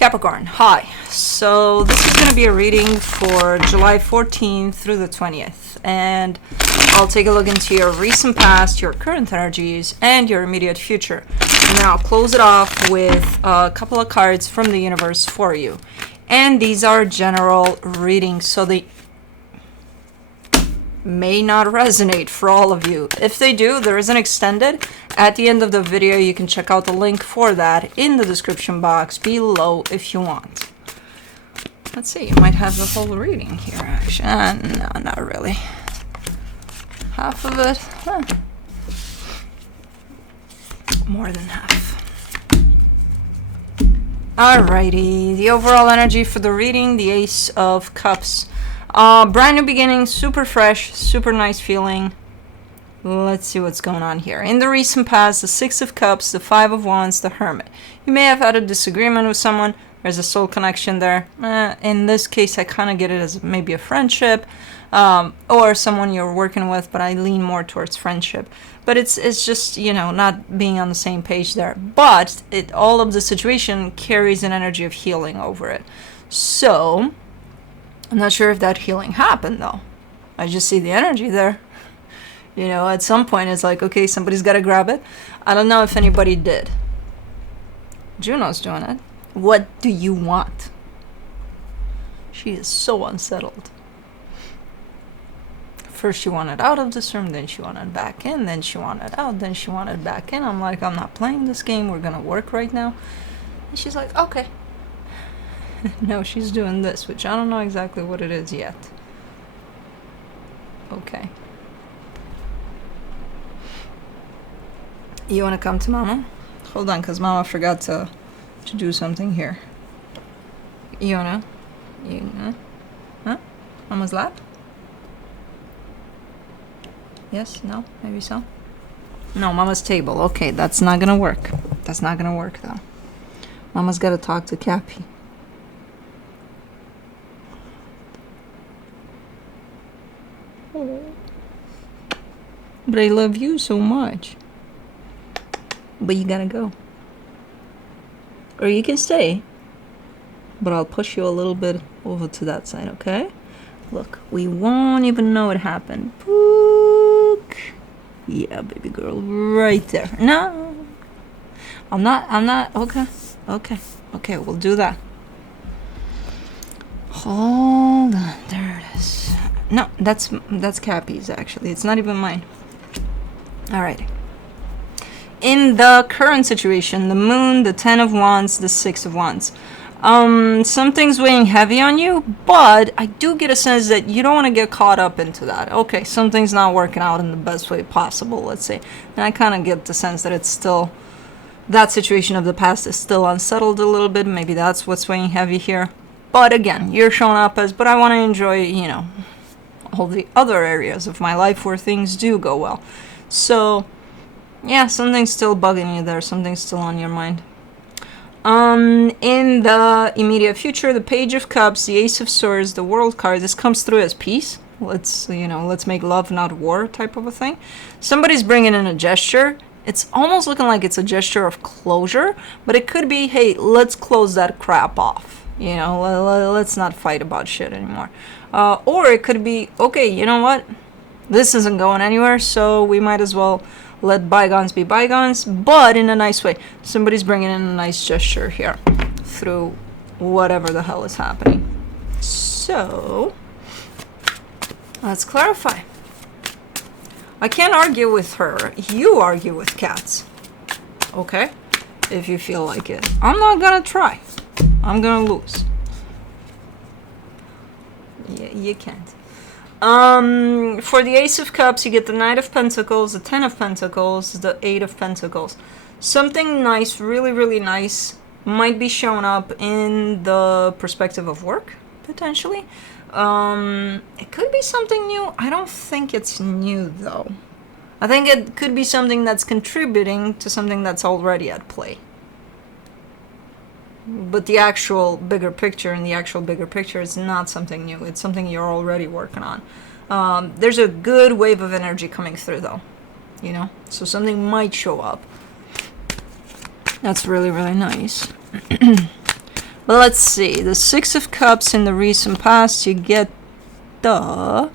Capricorn, hi. So this is going to be a reading for July 14th through the 20th. And I'll take a look into your recent past, your current energies, and your immediate future. And then I'll close it off with a couple of cards from the universe for you. And these are general readings, so they may not resonate for all of you. If they do, there is an extended. At the end of the video, you can check out the link for that in the description box below if you want. Let's see, you might have the whole reading here, actually. No, not really. Half of it. More than half. Alrighty, the overall energy for the reading, the Ace of Cups. Brand new beginning, super fresh, super nice feeling. Let's see what's going on here. In the recent past, the Six of Cups, the Five of Wands, the Hermit. You may have had a disagreement with someone. There's a soul connection there. In this case, I kind of get it as maybe a friendship or someone you're working with, but I lean more towards friendship. But it's just, you know, not being on the same page there. But all of the situation carries an energy of healing over it. So I'm not sure if that healing happened, though. I just see the energy there. You know, at some point, it's like, okay, somebody's got to grab it. I don't know if anybody did. Juno's doing it. What do you want? She is so unsettled. First she wanted out of this room, then she wanted back in, then she wanted out, then she wanted back in. I'm like, I'm not playing this game. We're going to work right now. And she's like, okay. No, she's doing this, which I don't know exactly what it is yet. Okay. You want to come to Mama? Hold on, because Mama forgot to do something here. You wanna? Huh? Mama's lap? Yes? No? Maybe so? No, Mama's table. Okay, that's not gonna work. That's not gonna work, though. Mama's gotta talk to Cappy. But I love you so much. But you gotta go. Or you can stay. But I'll push you a little bit over to that side, okay? Look, we won't even know it happened. Book. Yeah, baby girl, right there. No. I'm not, okay, we'll do that. Hold on, there it is. No, that's Cappy's, actually. It's not even mine. Alrighty. In the current situation, the Moon, the Ten of Wands, the Six of Wands. Something's weighing heavy on you, but I do get a sense that you don't want to get caught up into that. Okay, something's not working out in the best way possible, let's say. And I kind of get the sense that it's still, that situation of the past is still unsettled a little bit. Maybe that's what's weighing heavy here. But again, you're showing up as, but I want to enjoy, you know, all the other areas of my life where things do go well. So yeah, something's still bugging you there. Something's still on your mind. In the immediate future, the Page of Cups, the Ace of Swords, the World card, this comes through as peace. Let's make love, not war type of a thing. Somebody's bringing in a gesture. It's almost looking like it's a gesture of closure, but it could be, hey, let's close that crap off. You know, let's not fight about shit anymore. Or it could be, okay, you know what? This isn't going anywhere, so we might as well let bygones be bygones, but in a nice way. Somebody's bringing in a nice gesture here through whatever the hell is happening. So, let's clarify. I can't argue with her. You argue with cats. Okay? If you feel like it. I'm not gonna try. I'm gonna lose. Yeah, you can't. For the Ace of Cups, you get the Knight of Pentacles, the Ten of Pentacles, the Eight of Pentacles. Something nice, really, really nice, might be showing up in the perspective of work, potentially. It could be something new. I don't think it's new, though. I think it could be something that's contributing to something that's already at play. But the actual bigger picture, is not something new. It's something you're already working on. There's a good wave of energy coming through, though. You know? So something might show up. That's really, really nice. But let's see. The Six of Cups in the recent past, you get the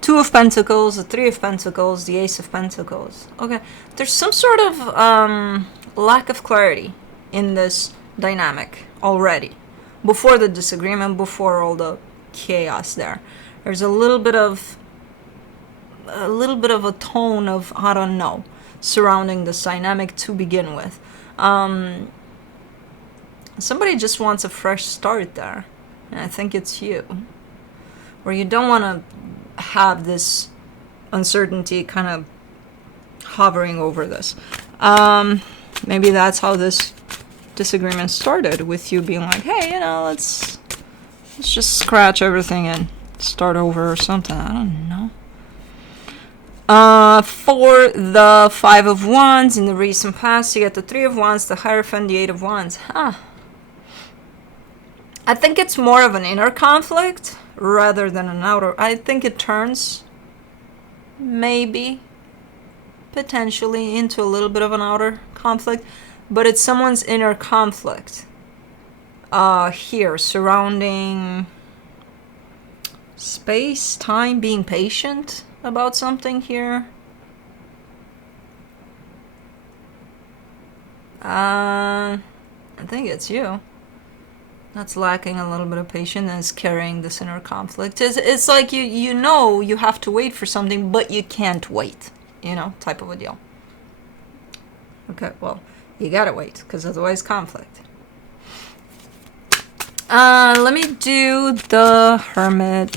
Two of Pentacles, the Three of Pentacles, the Ace of Pentacles. Okay, there's some sort of lack of clarity in this dynamic already. Before the disagreement, before all the chaos there. There's a little bit of a tone of, I don't know, surrounding this dynamic to begin with. Somebody just wants a fresh start there. And I think it's you. Where you don't want to have this uncertainty kind of hovering over this. Maybe that's how this disagreement started, with you being like, hey, let's just scratch everything and start over or something. I don't know. For the Five of Wands in the recent past, you get the Three of Wands, the Hierophant, the Eight of Wands. I think it's more of an inner conflict rather than an outer. I think it turns maybe potentially into a little bit of an outer conflict, but it's someone's inner conflict here surrounding space, time, being patient about something here. I think it's you that's lacking a little bit of patience and is carrying this inner conflict. It's like you know you have to wait for something, but you can't wait, type of a deal. Okay, well, you gotta wait, because otherwise conflict. Let me do the Hermit.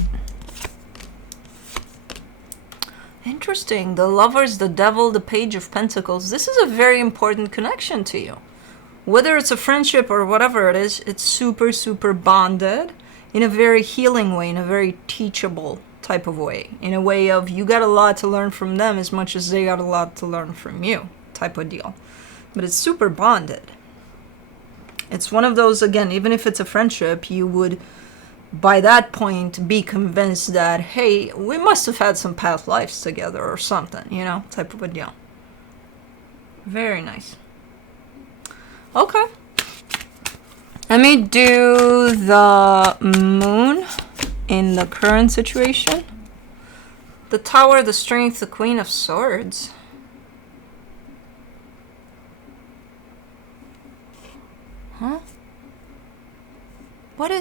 Interesting. The Lovers, the Devil, the Page of Pentacles. This is a very important connection to you. Whether it's a friendship or whatever it is, it's super, super bonded in a very healing way, in a very teachable type of way. In a way of, you got a lot to learn from them as much as they got a lot to learn from you type of deal. But it's super bonded. It's one of those, again, even if it's a friendship, you would, by that point, be convinced that, hey, we must have had some past lives together or something, type of a deal. Very nice. Okay. Let me do the Moon in the current situation. The Tower, the Strength, the Queen of Swords. Huh? What?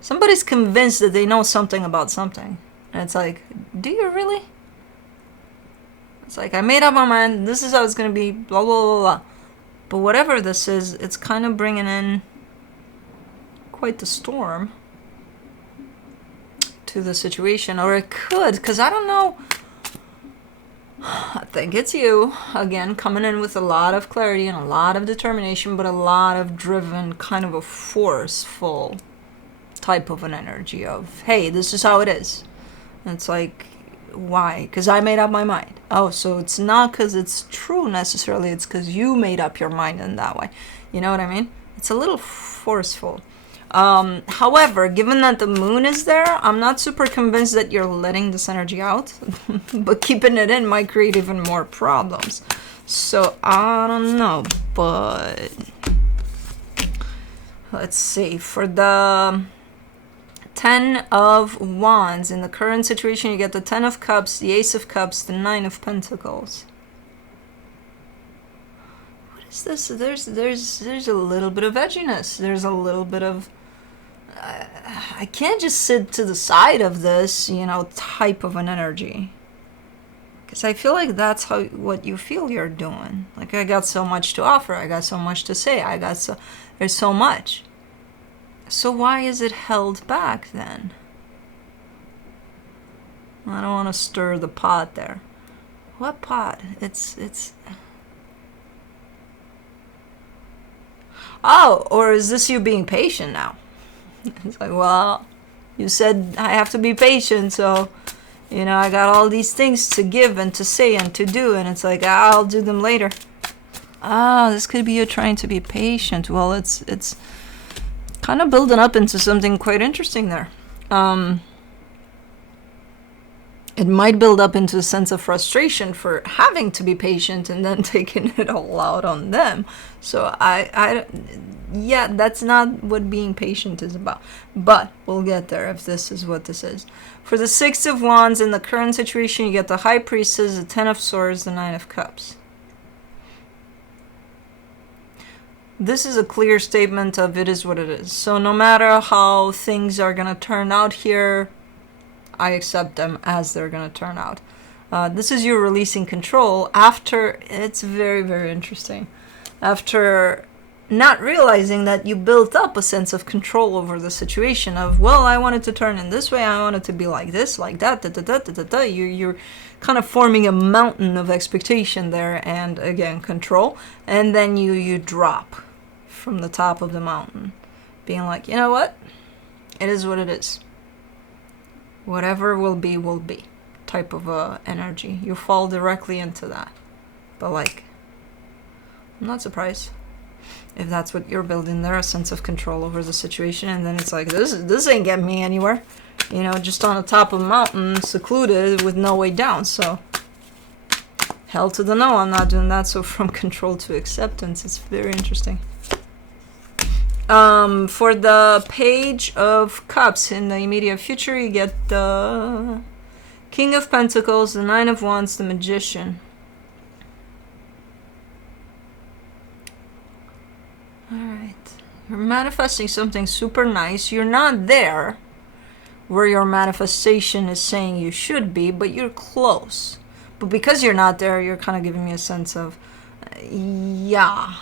Somebody's convinced that they know something about something. And it's like, do you really? It's like, I made up my mind, this is how it's going to be, blah, blah, blah, blah. But whatever this is, it's kind of bringing in quite the storm to the situation. Or it could, because I don't know. I think it's you, again, coming in with a lot of clarity and a lot of determination, but a lot of driven, kind of a forceful type of an energy of, hey, this is how it is. And it's like, why? Because I made up my mind. Oh, so it's not because it's true necessarily, it's because you made up your mind in that way. You know what I mean? It's a little forceful. However, given that the Moon is there, I'm not super convinced that you're letting this energy out. But keeping it in might create even more problems. So, I don't know. But let's see. For the Ten of Wands, in the current situation, you get the Ten of Cups, the Ace of Cups, the Nine of Pentacles. What is this? There's a little bit of edginess. There's a little bit of... I can't just sit to the side of this, type of an energy. Because I feel like that's what you feel you're doing. Like, I got so much to offer. I got so much to say. There's so much. So why is it held back then? I don't want to stir the pot there. What pot? It's... Oh, or is this you being patient now? It's like, well, you said I have to be patient, so, I got all these things to give and to say and to do, and it's like, I'll do them later. This could be you trying to be patient. Well, it's kind of building up into something quite interesting there. it might build up into a sense of frustration for having to be patient and then taking it all out on them. So yeah, that's not what being patient is about. But we'll get there if this is what this is. For the Six of Wands, in the current situation, you get the High Priestess, the Ten of Swords, the Nine of Cups. This is a clear statement of it is what it is. So no matter how things are going to turn out here, I accept them as they're going to turn out. This is you releasing control after, it's very, very interesting, after not realizing that you built up a sense of control over the situation of, well, I want it to turn in this way, I want it to be like this, like that, You're kind of forming a mountain of expectation there, and again, control, and then you drop from the top of the mountain, being like, you know what? It is what it is. Whatever will be, type of energy. You fall directly into that. But like, I'm not surprised if that's what you're building there, a sense of control over the situation, and then it's like, this ain't getting me anywhere. You know, just on the top of a mountain, secluded, with no way down. So, hell to the no, I'm not doing that. So from control to acceptance, it's very interesting. For the Page of Cups in the immediate future, you get the King of Pentacles, the Nine of Wands, the Magician. Alright. You're manifesting something super nice. You're not there where your manifestation is saying you should be, but you're close. But because you're not there, you're kind of giving me a sense of, yeah,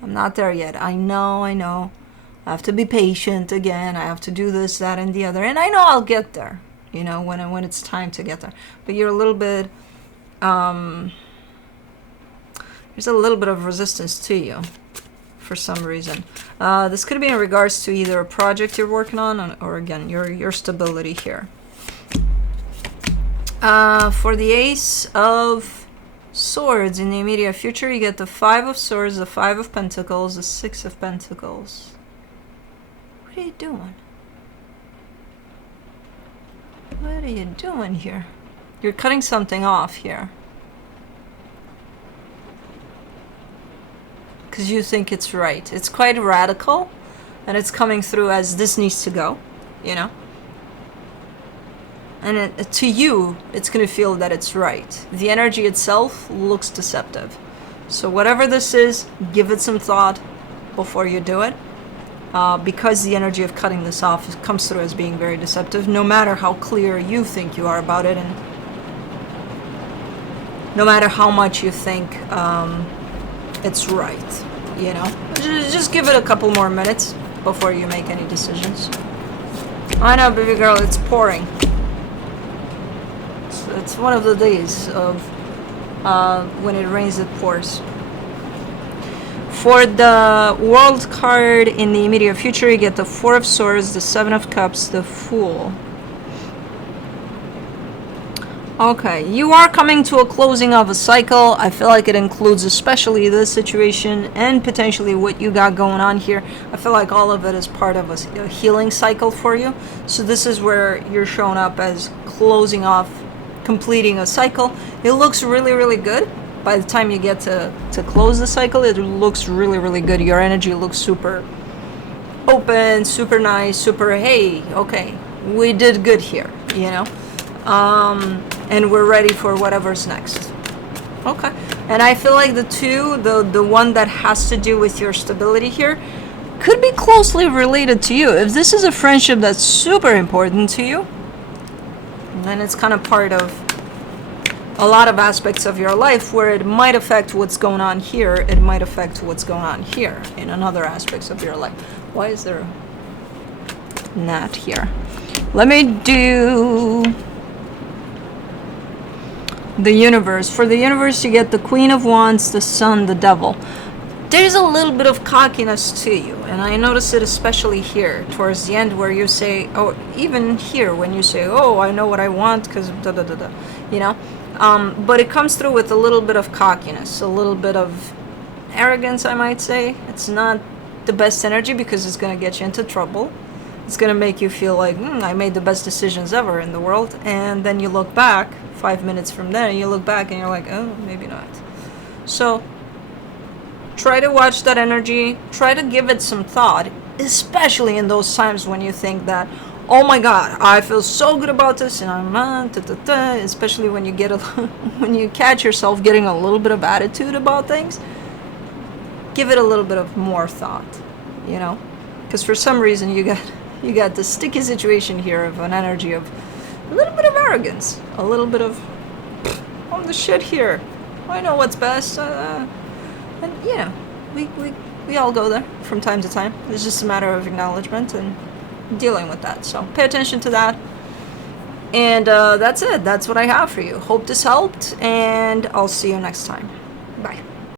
I'm not there yet. I know. I have to be patient again. I have to do this, that, and the other. And I know I'll get there, you know, when it's time to get there. But you're a little bit, there's a little bit of resistance to you for some reason. This could be in regards to either a project you're working on or again, your stability here. For the Ace of Swords in the immediate future, you get the Five of Swords, the Five of Pentacles, the Six of Pentacles. What are you doing? What are you doing here? You're cutting something off here. Because you think it's right. It's quite radical, and it's coming through as this needs to go, you know? And to you, it's going to feel that it's right. The energy itself looks deceptive. So whatever this is, give it some thought before you do it. Because the energy of cutting this off comes through as being very deceptive, no matter how clear you think you are about it, and no matter how much you think it's right, you know. Just give it a couple more minutes before you make any decisions. I know, baby girl, it's pouring. It's one of the days of when it rains, it pours. For the World card in the immediate future, you get the Four of Swords, the Seven of Cups, the Fool. Okay, you are coming to a closing of a cycle. I feel like it includes especially this situation and potentially what you got going on here. I feel like all of it is part of a healing cycle for you. So this is where you're showing up as closing off, completing a cycle. It looks really, really good. By the time you get to close the cycle, it looks really, really good. Your energy looks super open, super nice, super, hey, okay, we did good here, you know? And we're ready for whatever's next. Okay. And I feel like the one that has to do with your stability here could be closely related to you. If this is a friendship that's super important to you, then it's kind of part of a lot of aspects of your life where it might affect what's going on here. It might affect what's going on here in another aspects of your life. Why is there a gnat here? Let me do the universe. For the universe, you get the Queen of Wands, the Sun, the Devil. There's a little bit of cockiness to you, and I notice it especially here towards the end where you say, oh, even here when you say, oh, I know what I want because da da da da, you know. But it comes through with a little bit of cockiness, a little bit of arrogance, I might say. It's not the best energy because it's going to get you into trouble. It's gonna make you feel like, I made the best decisions ever in the world. And then you look back 5 minutes from there, you look back and you're like, oh, maybe not. So try to watch that energy, try to give it some thought, especially in those times when you think that, oh my god, I feel so good about this, and I'm especially when you get when you catch yourself getting a little bit of attitude about things. Give it a little bit of more thought, you know, because for some reason you got this sticky situation here of an energy of a little bit of arrogance, a little bit of I'm the shit here, I know what's best, and you know, we all go there from time to time. It's just a matter of acknowledgement and dealing with that. So pay attention to that. And that's it. That's what I have for you. Hope this helped, and I'll see you next time.